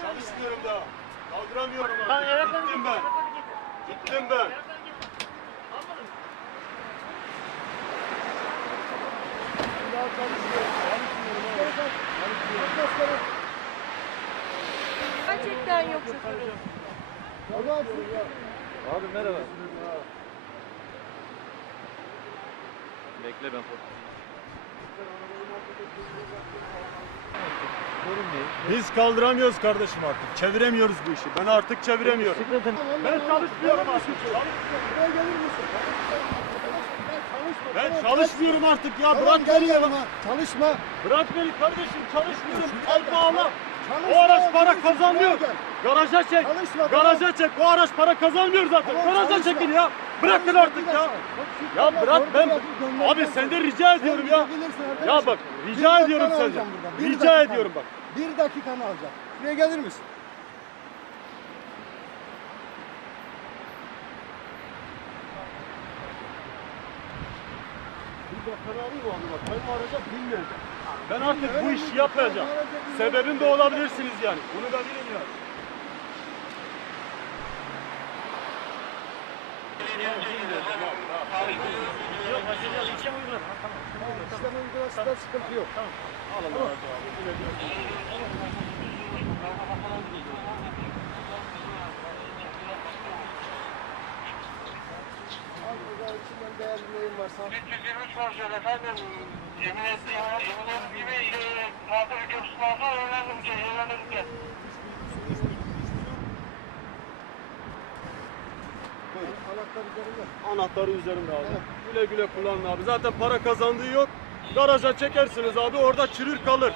kaldıramıyorum daha. Kaldıramıyorum artık. evrakları Gittim ben. Gittim ben. Evrakları getir. Anladın mı? Gerçekten yok şoförün. Abi merhaba. Bekle ben Sorun değil. Biz kaldıramıyoruz kardeşim artık. Çeviremiyoruz bu işi. Ben artık çeviremiyorum. Ben çalışmıyorum artık. Ben çalışmıyorum artık ya. Bırak beni ya. Çalışma. Bırak beni kardeşim. Çalışmıyorum. Al bağla. O araç para kazanmıyor. Garaja çek. Çalışma. Garaja çek. O araç para kazanmıyor zaten. Tamam, Garaja çalışma. çekin ya. Bırakın artık ya. Ya bırak ben. Abi senden rica ediyorum ya. Ya bak rica ediyorum senden. Rica ediyorum bak. Bir dakikanı alacağım. Şuraya gelir misin? Bir dakikanı alayım abi bak. Benim araca binmeyeceğim. Ben artık bu işi yapmayacağım. Sebebin de olabilirsiniz yani. Bunu da bilin yani. Yok, başlayacağız. İşlem uygular. Ha, Tamam. İşlem uygulasında sıkıntı yok. Al Allah razı olsun. Güle güle. Al burada içinden değerli neyin varsa. 323 var şöyle efendim. Yemin ettiğim, yemin ettiğim gibi e, muhatap köprüsü varsa öğrendim ki, öğrendim ki. Buyurun. Anahtar üzerinde. Anahtarı üzerinde abi. Güle güle kullanın abi. Zaten para kazandığı yok. Garaja çekersiniz abi orada çürür kalır.